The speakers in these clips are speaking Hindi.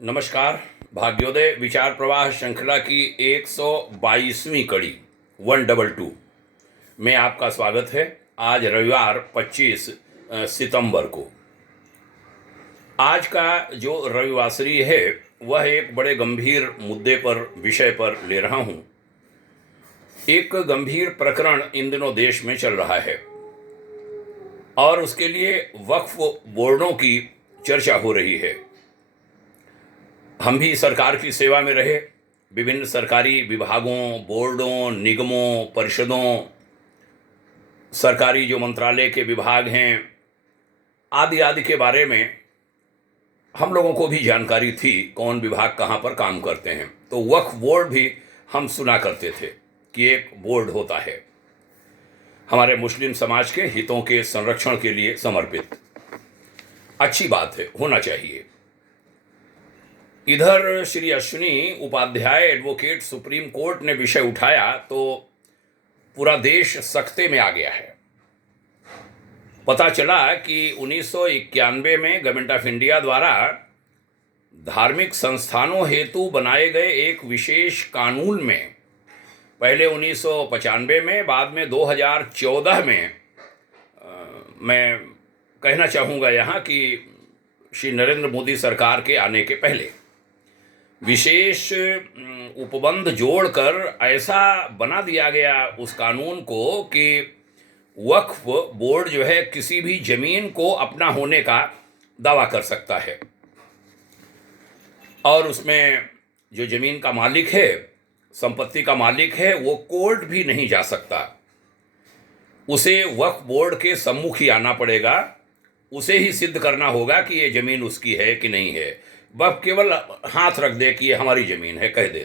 नमस्कार। भाग्योदय विचार प्रवाह श्रृंखला की 122वीं कड़ी 122 में आपका स्वागत है। आज रविवार 25 सितंबर को। आज का जो रविवासरी है वह एक बड़े गंभीर मुद्दे पर विषय पर ले रहा हूं। एक गंभीर प्रकरण इन दिनों देश में चल रहा है और उसके लिए वक्फ बोर्डों की चर्चा हो रही है। हम भी सरकार की सेवा में रहे, विभिन्न सरकारी विभागों, बोर्डों, निगमों, परिषदों, सरकारी जो मंत्रालय के विभाग हैं आदि आदि के बारे में हम लोगों को भी जानकारी थी, कौन विभाग कहाँ पर काम करते हैं। तो वक्फ बोर्ड भी हम सुना करते थे कि एक बोर्ड होता है हमारे मुस्लिम समाज के हितों के संरक्षण के लिए समर्पित। अच्छी बात है, होना चाहिए। इधर Shri Ashwini Upadhyay advocate supreme court ने विषय उठाया तो पूरा देश सख्ते में आ गया है। पता चला कि 1991 में गवर्नमेंट ऑफ इंडिया द्वारा धार्मिक संस्थानों हेतु बनाए गए एक विशेष कानून में, पहले 1995 में, बाद में 2014 में, मैं कहना चाहूँगा यहाँ कि श्री नरेंद्र मोदी सरकार के आने के पहले विशेष उपबंध जोड़कर ऐसा बना दिया गया उस कानून को कि वक्फ बोर्ड जो है किसी भी जमीन को अपना होने का दावा कर सकता है और उसमें जो जमीन का मालिक है, संपत्ति का मालिक है, वो कोर्ट भी नहीं जा सकता। उसे वक्फ बोर्ड के सम्मुख ही आना पड़ेगा, उसे ही सिद्ध करना होगा कि ये जमीन उसकी है कि नहीं है। वक्फ केवल हाथ रख दे कि ये हमारी जमीन है, कह दे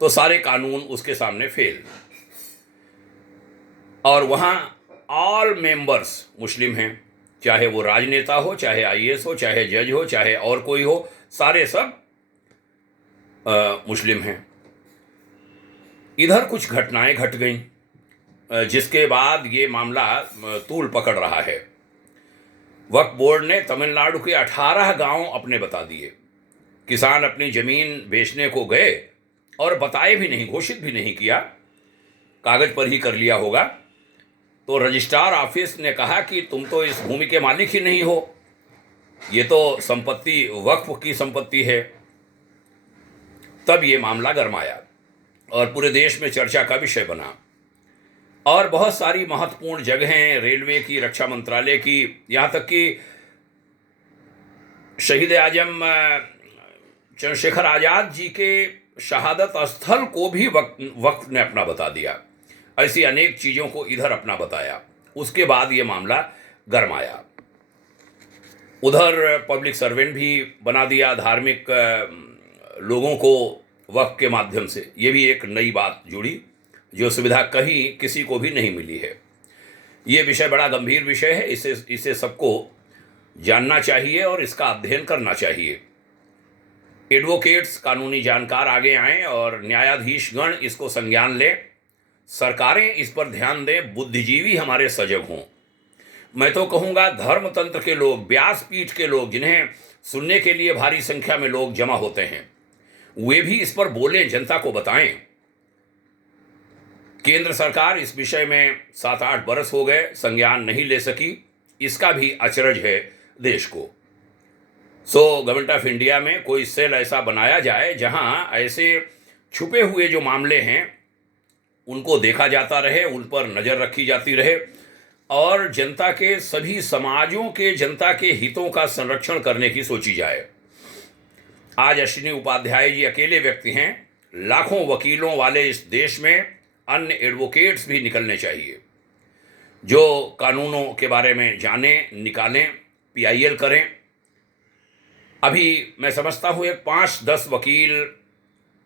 तो सारे कानून उसके सामने फेल। और वहाँ ऑल मेंबर्स मुस्लिम हैं, चाहे वो राजनेता हो, चाहे आईएएस हो, चाहे जज हो, चाहे और कोई हो, सारे सब मुस्लिम हैं। इधर कुछ घटनाएं घट गईं जिसके बाद ये मामला तूल पकड़ रहा है। वक्फ बोर्ड ने तमिलनाडु के 18 गांव अपने बता दिए। किसान अपनी ज़मीन बेचने को गए और बताए भी नहीं, घोषित भी नहीं किया, कागज़ पर ही कर लिया होगा। तो रजिस्ट्रार ऑफिस ने कहा कि तुम तो इस भूमि के मालिक ही नहीं हो, ये तो संपत्ति वक्फ की संपत्ति है। तब ये मामला गरमाया और पूरे देश में चर्चा का विषय बना और बहुत सारी महत्वपूर्ण जगहें, रेलवे की, रक्षा मंत्रालय की, यहाँ तक कि शहीद आजम चंद्रशेखर आज़ाद जी के शहादत स्थल को भी वक्फ ने अपना बता दिया। ऐसी अनेक चीज़ों को इधर अपना बताया। उसके बाद ये मामला गरमाया। उधर पब्लिक सर्वेंट भी बना दिया धार्मिक लोगों को वक्फ के माध्यम से। ये भी एक नई बात जुड़ी जो सुविधा कहीं किसी को भी नहीं मिली है। ये विषय बड़ा गंभीर विषय है, इसे सबको जानना चाहिए और इसका अध्ययन करना चाहिए। एडवोकेट्स, कानूनी जानकार आगे आएं और न्यायाधीशगण इसको संज्ञान लें, सरकारें इस पर ध्यान दें, बुद्धिजीवी हमारे सजग हों। मैं तो कहूँगा धर्मतंत्र के लोग, व्यासपीठ के लोग, जिन्हें सुनने के लिए भारी संख्या में लोग जमा होते हैं, वे भी इस पर बोलें, जनता को बताएं। केंद्र सरकार इस विषय में 7-8 बरस हो गए संज्ञान नहीं ले सकी, इसका भी अचरज है देश को। गवर्नमेंट ऑफ इंडिया में कोई सेल ऐसा बनाया जाए जहां ऐसे छुपे हुए जो मामले हैं उनको देखा जाता रहे, उन पर नज़र रखी जाती रहे और जनता के, सभी समाजों के, जनता के हितों का संरक्षण करने की सोची जाए। आज अश्विनी उपाध्याय जी अकेले व्यक्ति हैं, लाखों वकीलों वाले इस देश में अन्य एडवोकेट्स भी निकलने चाहिए जो कानूनों के बारे में जानें, निकालें, पीआईएल करें। अभी मैं समझता हूँ एक 5-10 वकील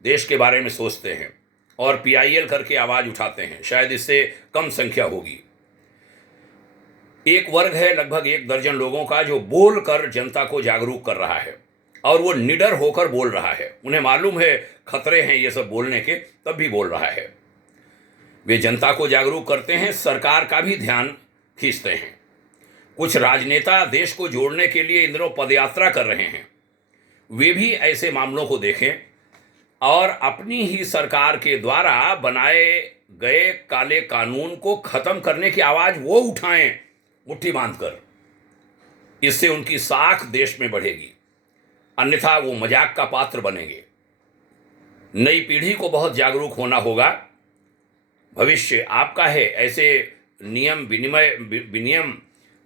देश के बारे में सोचते हैं और पीआईएल करके आवाज़ उठाते हैं, शायद इससे कम संख्या होगी। एक वर्ग है लगभग 1 दर्जन लोगों का जो बोल कर जनता को जागरूक कर रहा है और वो निडर होकर बोल रहा है। उन्हें मालूम है खतरे हैं ये सब बोलने के, तब भी बोल रहा है। वे जनता को जागरूक करते हैं, सरकार का भी ध्यान खींचते हैं। कुछ राजनेता देश को जोड़ने के लिए इन दिनों पदयात्रा कर रहे हैं। वे भी ऐसे मामलों को देखें और अपनी ही सरकार के द्वारा बनाए गए काले कानून को खत्म करने की आवाज वो उठाएं मुट्ठी बांधकर। इससे उनकी साख देश में बढ़ेगी, अन्यथा वो मजाक का पात्र बनेंगे। नई पीढ़ी को बहुत जागरूक होना होगा। भविष्य आपका है। ऐसे नियम विनियम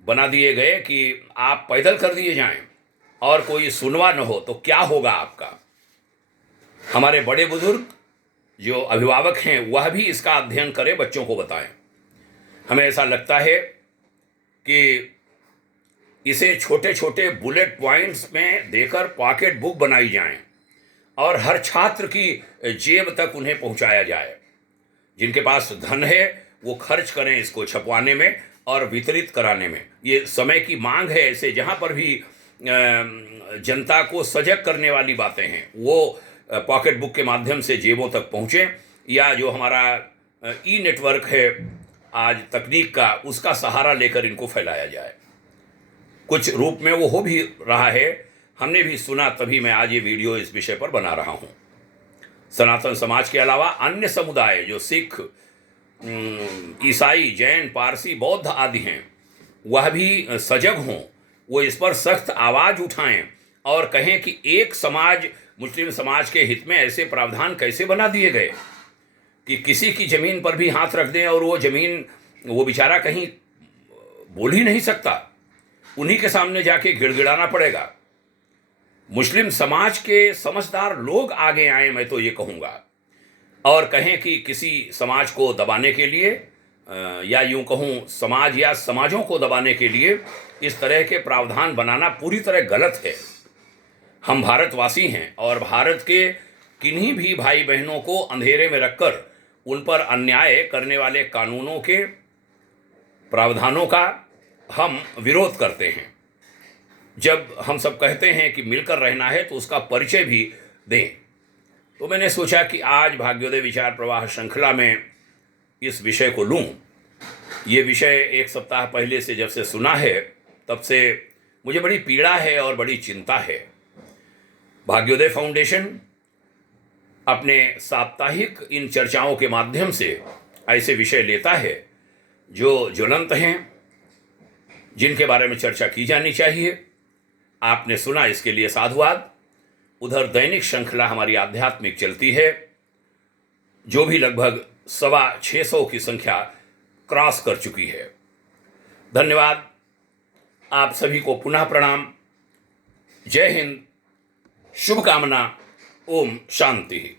बना दिए गए कि आप पैदल कर दिए जाएं और कोई सुनवा न हो तो क्या होगा आपका। हमारे बड़े बुजुर्ग जो अभिभावक हैं वह भी इसका अध्ययन करें, बच्चों को बताएं। हमें ऐसा लगता है कि इसे छोटे छोटे बुलेट पॉइंट्स में देकर पॉकेट बुक बनाई जाएं और हर छात्र की जेब तक उन्हें पहुंचाया जाए। जिनके पास धन है वो खर्च करें इसको छपवाने में और वितरित कराने में। ये समय की मांग है। ऐसे जहाँ पर भी जनता को सजग करने वाली बातें हैं वो पॉकेट बुक के माध्यम से जेबों तक पहुँचें, या जो हमारा ई नेटवर्क है आज तकनीक का, उसका सहारा लेकर इनको फैलाया जाए। कुछ रूप में वो हो भी रहा है, हमने भी सुना, तभी मैं आज ये वीडियो इस विषय पर बना रहा हूँ। सनातन समाज के अलावा अन्य समुदाय जो सिख, ईसाई, जैन, पारसी, बौद्ध आदि हैं वह भी सजग हों। वो इस पर सख्त आवाज़ उठाएं और कहें कि एक समाज, मुस्लिम समाज के हित में ऐसे प्रावधान कैसे बना दिए गए कि किसी की ज़मीन पर भी हाथ रख दें और वो ज़मीन, वो बेचारा कहीं बोल ही नहीं सकता, उन्हीं के सामने जाके गिड़गिड़ाना पड़ेगा। मुस्लिम समाज के समझदार लोग आगे आए, मैं तो ये कहूँगा, और कहें कि किसी समाज को दबाने के लिए या यूं कहूँ समाज या समाजों को दबाने के लिए इस तरह के प्रावधान बनाना पूरी तरह गलत है। हम भारतवासी हैं और भारत के किन्हीं भी भाई बहनों को अंधेरे में रखकर उन पर अन्याय करने वाले कानूनों के प्रावधानों का हम विरोध करते हैं। जब हम सब कहते हैं कि मिलकर रहना है तो उसका परिचय भी दें। तो मैंने सोचा कि आज भाग्योदय विचार प्रवाह श्रृंखला में इस विषय को लूं। ये विषय एक सप्ताह पहले से जब से सुना है तब से मुझे बड़ी पीड़ा है और बड़ी चिंता है। भाग्योदय फाउंडेशन अपने साप्ताहिक इन चर्चाओं के माध्यम से ऐसे विषय लेता है जो ज्वलंत हैं, जिनके बारे में चर्चा की जानी चाहिए। आपने सुना, इसके लिए साधुवाद। उधर दैनिक श्रृंखला हमारी आध्यात्मिक चलती है, जो भी लगभग 625 की संख्या क्रॉस कर चुकी है। धन्यवाद। आप सभी को पुनः प्रणाम। जय हिंद, शुभकामना। ओम शांति।